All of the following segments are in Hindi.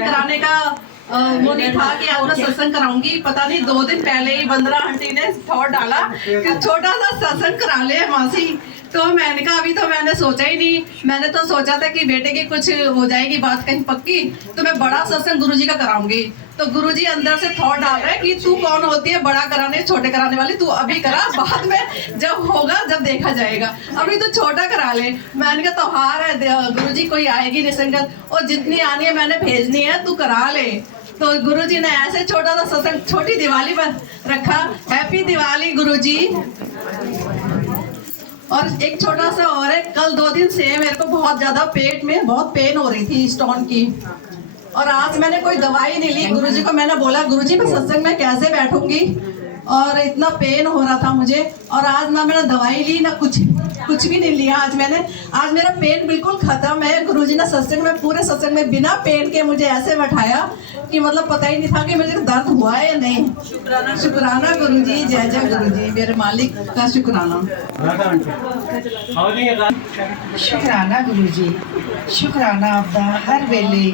कराने का वो नहीं था कि आज मैं सत्संग कराऊंगी। पता नहीं 2 दिन पहले ही बंदरा आंटी ने थॉट डाला कि छोटा सा सत्संग करा ले मासी। तो मैंने कहा अभी तो मैंने सोचा ही नहीं। मैंने तो सोचा था कि बेटे की कुछ हो जाएगी बात कहीं पक्की तो मैं बड़ा सत्संग गुरुजी का कराऊंगी। तो गुरुजी अंदर से थॉट डाल रहे हैं कि तू कौन होती है बड़ा कराने छोटे कराने वाली, तू अभी करा, बाद में जब होगा जब देखा जाएगा, अभी तो छोटा करा ले। मैंने कहा त्योहार है गुरुजी, कोई आएगी नहीं संगत और जितनी आनी है मैंने भेजनी है, तू करा ले। तो गुरुजी ने ऐसे छोटा सा सत्संग छोटी दिवाली पर रखा। हैप्पी दिवाली गुरुजी। और एक छोटा सा और है, कल 2 दिन से मेरे को बहुत ज्यादा पेट में बहुत पेन हो रही थी स्टोन की, और आज मैंने कोई दवाई नहीं ली। गुरुजी को मैंने बोला गुरुजी मैं सत्संग में कैसे बैठूंगी, और इतना पेन हो रहा था मुझे, और आज ना मैंने दवाई ली ना कुछ भी नहीं लिया। आज मेरा पेन बिल्कुल खत्म है। गुरुजी ने सत्संग में पूरे सत्संग में बिना पेन के मुझे ऐसे बैठाया कि मतलब पता ही नहीं था कि मुझे दर्द हुआ है या नहीं। शुक्राना गुरुजी, जय जय गुरुजी, मेरे मालिक का शुक्राना। शुक्राना गुरुजी, शुक्राना आपदा हर वेले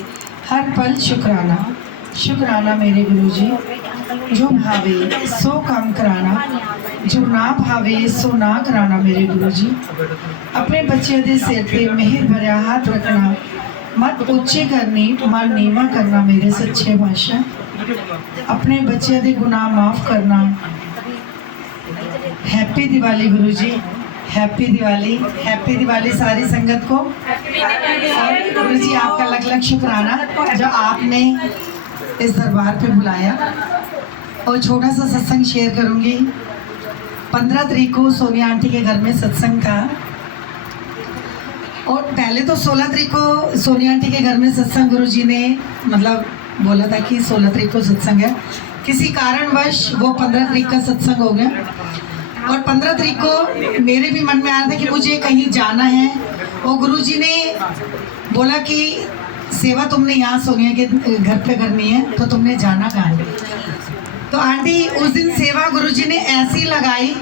हर पल शुक्राना। शुक्राना मेरे गुरुजी, जो भावे सो काम कराना, जो ना भावे सो ना कराना। मेरे गुरुजी अपने बच्चे दे सिर पे मेहर भरिया हाथ रखना, मत उच्चे करनी मन नीवा करना। मेरे सच्चे बादशाह अपने बच्चे दे गुनाह माफ करना। हैप्पी दिवाली गुरुजी, हैप्पी दिवाली, हैप्पी दिवाली सारी संगत को। गुरुजी आपका लख लख शुक्राना जो आपने इस दरबार पे बुलाया। और छोटा सा सत्संग शेयर करूंगी। 15 तारीख को सोनिया आंटी के घर में सत्संग था, और पहले तो 16 तारीख को सोनिया आंटी के घर में सत्संग गुरुजी ने मतलब बोला था कि 16 तारीख को सत्संग है। किसी कारणवश वो 15 तारीख का सत्संग हो गया, और 15 तारीख को मेरे भी मन में आया था कि मुझे कहीं जाना है, और गुरुजी ने बोला कि सेवा तुमने यहाँ सोनिया के घर पे करनी है तो तुमने जाना कहाँ है। तो आंटी उस दिन सेवा गुरुजी ने ऐसी लगाई,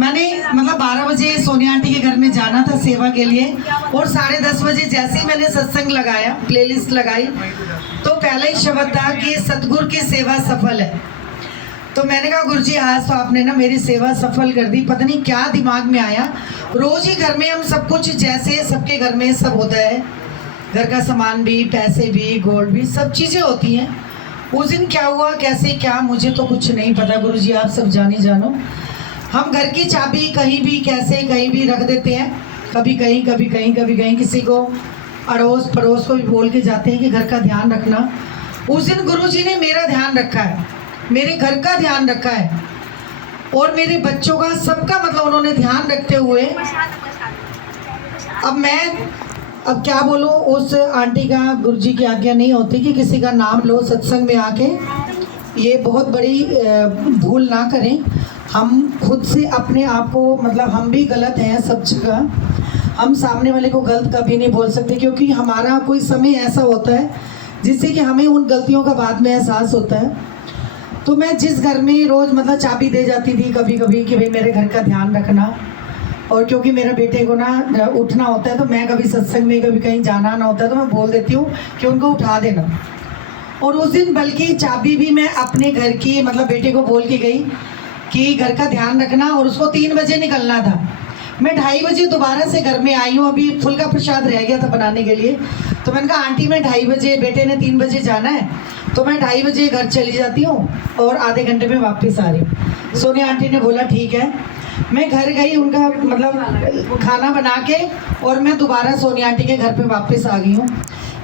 मैंने मतलब 12 बजे सोनिया आंटी के घर में जाना था सेवा के लिए, और 10:30 बजे जैसे ही मैंने सत्संग लगाया, प्लेलिस्ट लगाई, तो पहला ही शब्द था कि सतगुरु की सेवा सफल है। तो मैंने कहा गुरुजी आज तो आपने ना मेरी सेवा सफल कर दी। पता नहीं क्या दिमाग में आया। रोज ही घर में हम सब कुछ जैसे सबके घर में सब होता है, घर का सामान भी, पैसे भी, गोल्ड भी, सब चीज़ें होती हैं। उस दिन क्या हुआ कैसे क्या मुझे तो कुछ नहीं पता। गुरुजी आप सब जानो। हम घर की चाबी कहीं भी कैसे कहीं भी रख देते हैं, कभी कहीं कभी कहीं कभी कहीं, किसी को अड़ोस पड़ोस को भी बोल के जाते हैं कि घर का ध्यान रखना। उस दिन गुरुजी ने मेरा ध्यान रखा है, मेरे घर का ध्यान रखा है, और मेरे बच्चों का, सबका मतलब उन्होंने ध्यान रखते हुए। अब क्या बोलूँ, उस आंटी का गुरुजी की आज्ञा नहीं होती कि किसी का नाम लो सत्संग में आके। ये बहुत बड़ी भूल ना करें। हम खुद से अपने आप को मतलब हम भी गलत हैं सब जगह, हम सामने वाले को गलत कभी नहीं बोल सकते, क्योंकि हमारा कोई समय ऐसा होता है जिससे कि हमें उन गलतियों का बाद में एहसास होता है। तो मैं जिस घर में रोज़ मतलब चाबी दे जाती थी कभी कभी कि भाई मेरे घर का ध्यान रखना, और क्योंकि मेरे बेटे को ना उठना होता है, तो मैं कभी सत्संग में कभी कहीं जाना ना होता है तो मैं बोल देती हूँ कि उनको उठा देना। और उस दिन बल्कि चाबी भी मैं अपने घर की मतलब बेटे को बोल के गई कि घर का ध्यान रखना, और उसको 3 बजे निकलना था। मैं 2:30 बजे दोबारा से घर में आई हूँ, अभी फुल का प्रसाद रह गया था बनाने के लिए। तो मैंने कहा आंटी मैं 2:30 बजे, बेटे ने 3 बजे जाना है, तो मैं 2:30 बजे घर चली जाती हूँ और आधे घंटे में वापस आ रही हूँ। सोनिया आंटी ने बोला ठीक है। मैं घर गई, उनका मतलब खाना बना के, और मैं दोबारा सोनिया आंटी के घर पे वापस आ गई हूँ।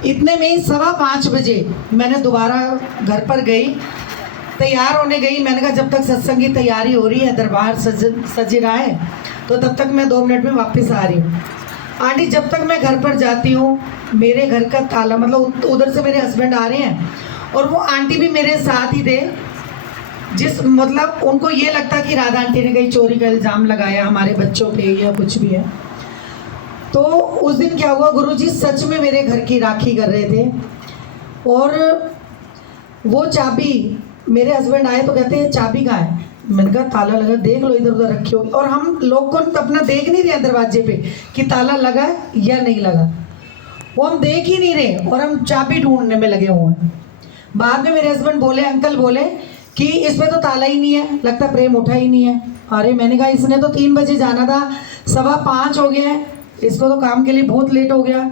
इतने में ही 5:15 बजे मैंने दोबारा घर पर गई, तैयार होने गई। मैंने कहा जब तक सत्संग की तैयारी हो रही है, दरबार सज रहा है, तो तब तक मैं 2 मिनट में वापस आ रही हूँ। आंटी जब तक मैं घर पर जाती हूँ, मेरे घर का ताला मतलब उधर से मेरे हस्बैंड आ रहे हैं, और वो आंटी भी मेरे साथ ही थे, जिस मतलब उनको ये लगता कि राधा आंटी ने कहीं चोरी का इल्ज़ाम लगाया हमारे बच्चों पे या कुछ भी है। तो उस दिन क्या हुआ, गुरुजी सच में मेरे घर की राखी कर रहे थे, और वो चाबी मेरे हस्बैंड आए तो कहते हैं चाबी कहाँ है। मैंने कहा ताला लगा, देख लो इधर उधर रखी होगी। और हम लोग को अपना देख नहीं रहे दरवाजे पे कि ताला लगा या नहीं लगा। वो हम देख ही नहीं रहे और हम चाबी ढूंढने में लगे हुए हैं। बाद में मेरे हस्बैंड बोले, अंकल बोले कि इसमें तो ताला ही नहीं है, लगता प्रेम उठा ही नहीं है। अरे मैंने कहा इसने तो 3 बजे जाना था, 5:15 हो गया है, इसको तो काम के लिए बहुत लेट हो गया।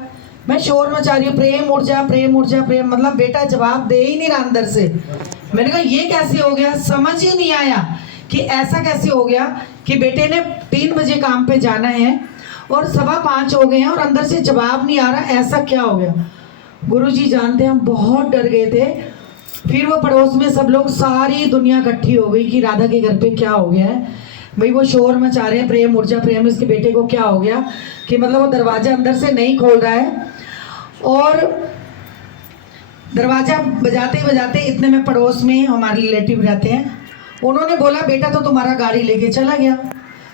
मैं शोर मचा रही हूँ, प्रेम उठ जा, प्रेम उठ जा, प्रेम, मतलब बेटा जवाब दे ही नहीं रहा अंदर से। मैंने कहा ये कैसे हो गया, समझ ही नहीं आया कि ऐसा कैसे हो गया कि बेटे ने 3 बजे काम पे जाना है और 5:15 हो गए हैं और अंदर से जवाब नहीं आ रहा, ऐसा क्या हो गया। गुरुजी जानते हैं हम बहुत डर गए थे। फिर वो पड़ोस में सब लोग, सारी दुनिया इकट्ठी हो गई कि राधा के घर पे क्या हो गया है। भाई वो शोर मचा रहे हैं, प्रेम ऊर्जा, प्रेम, इसके बेटे को क्या हो गया कि मतलब वो दरवाजा अंदर से नहीं खोल रहा है। और दरवाजा बजाते बजाते इतने में पड़ोस में हमारे रिलेटिव रहते हैं, उन्होंने बोला बेटा तो तुम्हारा गाड़ी लेके चला गया।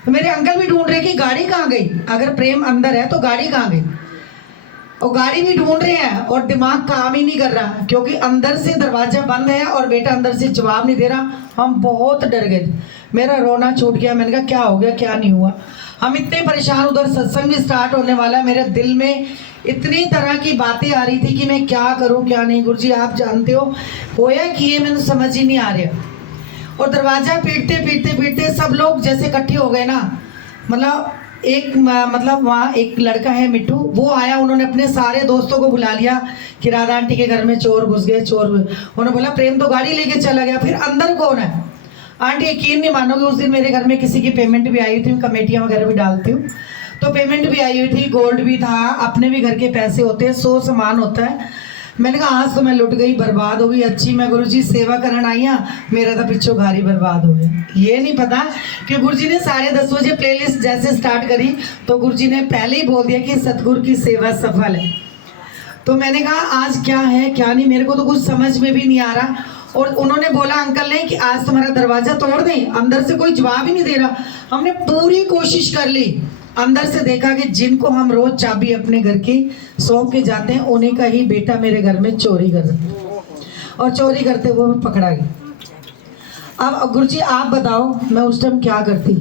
तो मेरे अंकल भी ढूंढ रहे कि गाड़ी कहाँ गई, अगर प्रेम अंदर है तो गाड़ी कहाँ गई। और गाड़ी भी ढूंढ रहे हैं और दिमाग काम ही नहीं कर रहा क्योंकि अंदर से दरवाजा बंद है और बेटा अंदर से जवाब नहीं दे रहा। हम बहुत डर गए, मेरा रोना छूट गया। मैंने कहा क्या हो गया, क्या नहीं हुआ। हम इतने परेशान, उधर सत्संग भी स्टार्ट होने वाला है, मेरे दिल में इतनी तरह की बातें आ रही थी कि मैं क्या करूं क्या नहीं। गुरुजी आप जानते हो होया कि ये मैंने समझ ही नहीं आ रहा। और दरवाजा पीटते पीटते पीटते सब लोग जैसे इकट्ठे हो गए ना, मतलब मतलब वहाँ एक लड़का है मिट्टू, वो आया, उन्होंने अपने सारे दोस्तों को बुला लिया कि राधा आंटी के घर में चोर घुस गए, उन्होंने बोला प्रेम तो गाड़ी लेके चला गया, फिर अंदर कौन है। आंटी यकीन नहीं मानोगे, उस दिन मेरे घर में किसी की पेमेंट भी आई हुई थी, कमेटियाँ वगैरह भी डालती हूँ, तो पेमेंट भी आई हुई थी, गोल्ड भी था, अपने भी घर के पैसे होते हैं, 100 सामान होता है। मैंने कहा आज तो मैं लुट गई, बर्बाद हो गई। अच्छी मैं गुरुजी सेवा करन आई हाँ, मेरा तो पिछो घारी बर्बाद हो गया। ये नहीं पता कि गुरुजी ने 10:30 बजे प्लेलिस्ट जैसे स्टार्ट करी तो गुरुजी ने पहले ही बोल दिया कि सतगुरु की सेवा सफल है। तो मैंने कहा आज क्या है क्या नहीं, मेरे को तो कुछ समझ में भी नहीं आ रहा। और उन्होंने बोला अंकल ने कि आज तुम्हारा दरवाजा तोड़ दें, अंदर से कोई जवाब ही नहीं दे रहा। हमने पूरी कोशिश कर ली, अंदर से देखा कि जिनको हम रोज चाबी अपने घर की सौंप के जाते हैं उन्हीं का ही बेटा मेरे घर में चोरी कर रहा है और चोरी करते हुए पकड़ा गया। अब गुरुजी आप बताओ मैं उस टाइम क्या करती,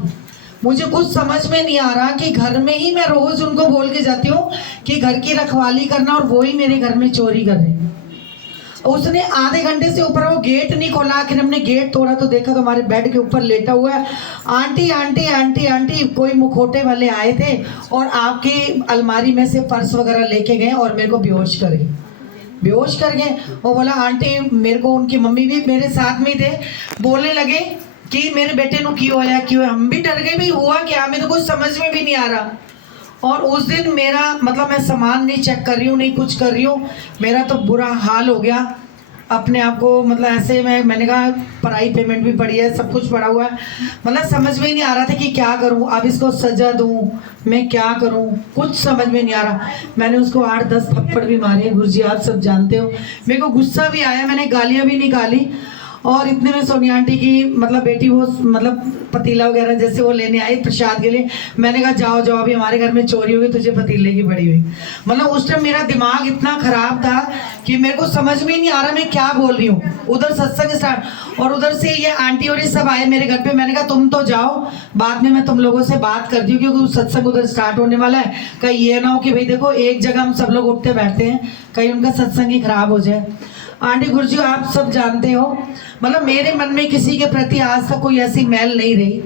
मुझे कुछ समझ में नहीं आ रहा कि घर में ही मैं रोज उनको बोल के जाती हूँ कि घर की रखवाली करना और वो ही मेरे घर में चोरी कर रहे हैं। उसने आधे घंटे से ऊपर वो गेट नहीं खोला, आखिर हमने गेट तोड़ा तो देखा तो हमारे बेड के ऊपर लेटा हुआ है। आंटी आंटी आंटी आंटी कोई मुखोटे वाले आए थे और आपकी अलमारी में से पर्स वगैरह लेके गए और मेरे को बेहोश कर गए। वो बोला आंटी, मेरे को उनकी मम्मी भी मेरे साथ में थे, बोलने लगे कि मेरे बेटे को क्यों आया क्यों। हम भी डर गए, भाई हुआ क्या, हमें तो कुछ समझ में भी नहीं आ रहा। और उस दिन मेरा मतलब मैं सामान नहीं चेक कर रही हूँ, नहीं कुछ कर रही हूँ, मेरा तो बुरा हाल हो गया अपने आप को। मतलब ऐसे मैंने कहा पढ़ाई पेमेंट भी पड़ी है, सब कुछ पड़ा हुआ है, मतलब समझ में ही नहीं आ रहा था कि क्या करूँ। अब इसको सजा दूँ, मैं क्या करूँ, कुछ समझ में नहीं आ रहा। मैंने उसको 8-10 थप्पड़ भी मारे, गुरुजी आप सब जानते हो। मेरे को गुस्सा भी आया, मैंने गालियाँ भी निकाली। और इतने में सोनिया आंटी की मतलब बेटी वो मतलब पतीला वगैरह जैसे वो लेने आई प्रसाद के लिए। मैंने कहा जाओ जाओ अभी हमारे घर में चोरी होगी, तुझे पतीले की पड़ी हुई। मतलब उस टाइम मेरा दिमाग इतना खराब था कि मेरे को समझ में ही नहीं आ रहा मैं क्या बोल रही हूँ। उधर सत्संग स्टार्ट और उधर से ये आंटी और ये सब आए मेरे घर पे। मैंने कहा तुम तो जाओ, बाद में मैं तुम लोगों से बात करती हूँ क्योंकि सत्संग उधर स्टार्ट होने वाला है। कहीं ये ना हो कि भाई देखो एक जगह हम सब लोग उठते बैठते हैं, कहीं उनका सत्संग ही खराब हो जाए। आंटी गुरुजी आप सब जानते हो, मतलब मेरे मन में किसी के प्रति आज तक कोई ऐसी मैल नहीं रही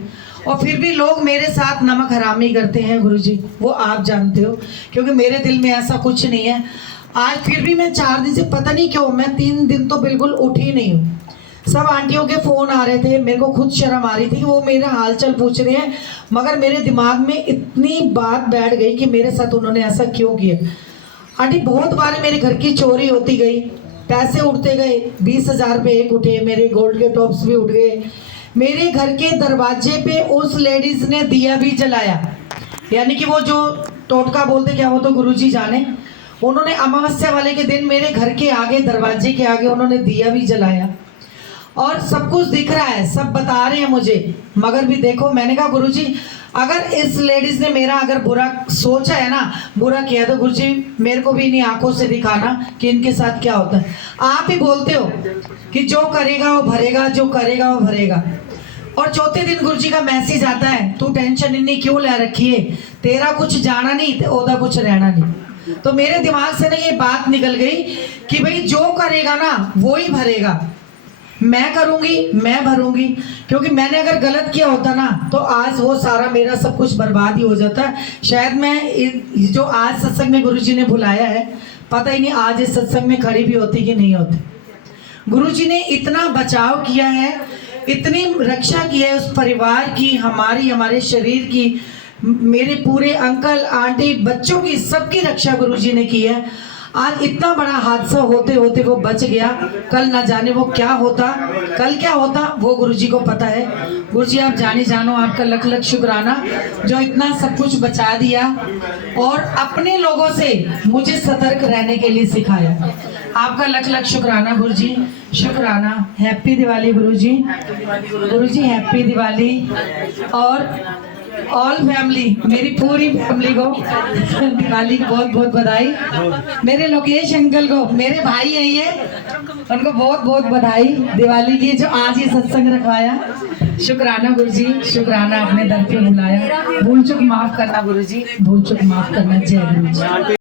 और फिर भी लोग मेरे साथ नमक हरामी करते हैं गुरुजी, वो आप जानते हो, क्योंकि मेरे दिल में ऐसा कुछ नहीं है। आज फिर भी मैं 4 दिन से पता नहीं क्यों, मैं 3 दिन तो बिल्कुल उठी नहीं हूँ। सब आंटियों के फ़ोन आ रहे थे, मेरे को खुद शर्म आ रही थी कि वो मेरा हालचाल पूछ रहे हैं, मगर मेरे दिमाग में इतनी बात बैठ गई कि मेरे साथ उन्होंने ऐसा क्यों किया। आंटी बहुत बार मेरे घर की चोरी होती गई, पैसे उठते गए, 20,000 रुपये एक उठे, मेरे गोल्ड के टॉप्स भी उठ गए। मेरे घर के दरवाजे पे उस लेडीज ने दिया भी जलाया, यानी कि वो जो टोटका बोलते क्या वो तो गुरुजी जाने। उन्होंने अमावस्या वाले के दिन मेरे घर के आगे दरवाजे के आगे उन्होंने दिया भी जलाया और सब कुछ दिख रहा है, सब बता रहे हैं मुझे, मगर भी देखो मैंने कहा गुरुजी अगर इस लेडीज ने मेरा अगर बुरा सोचा है ना, बुरा किया, तो गुरुजी मेरे को भी इन्हीं आंखों से दिखाना कि इनके साथ क्या होता है। आप ही बोलते हो कि जो करेगा वो भरेगा, जो करेगा वो भरेगा। और चौथे दिन गुरुजी का मैसेज आता है, तू टेंशन इन्नी क्यों ले रखी है, तेरा कुछ जाना नहीं तो ओदा कुछ रहना नहीं। तो मेरे दिमाग से ना ये बात निकल गई कि भाई जो करेगा ना वो ही भरेगा। मैं करूंगी, मैं भरूंगी, क्योंकि मैंने अगर गलत किया होता ना तो आज वो सारा मेरा सब कुछ बर्बाद ही हो जाता। शायद मैं जो आज सत्संग में गुरुजी ने बुलाया है, पता ही नहीं आज इस सत्संग में खड़ी भी होती कि नहीं होती। गुरुजी ने इतना बचाव किया है, इतनी रक्षा की है उस परिवार की, हमारी, हमारे शरीर की, मेरे पूरे अंकल आंटी बच्चों की, सबकी रक्षा गुरुजी ने की है। आज इतना बड़ा हादसा होते होते वो बच गया, कल ना जाने वो क्या होता, कल क्या होता वो गुरुजी को पता है। गुरुजी आप जाने जानो, आपका लख लख शुक्राना जो इतना सब कुछ बचा दिया और अपने लोगों से मुझे सतर्क रहने के लिए सिखाया। आपका लख लख शुक्राना गुरुजी, शुक्राना। हैप्पी दिवाली गुरुजी, गुरुजी हैप्पी दिवाली। और ऑल फैमिली, मेरी पूरी फैमिली को दिवाली की बहुत बहुत बधाई। मेरे लोकेश अंकल को, मेरे भाई हैं ये, उनको बहुत बहुत बधाई दिवाली की, जो आज ये सत्संग रखवाया। शुक्राना गुरुजी, शुक्राना अपने दर पे बुलाया। भूल चूक माफ करना गुरुजी, भूल चूक माफ करना। जय गुरुजी।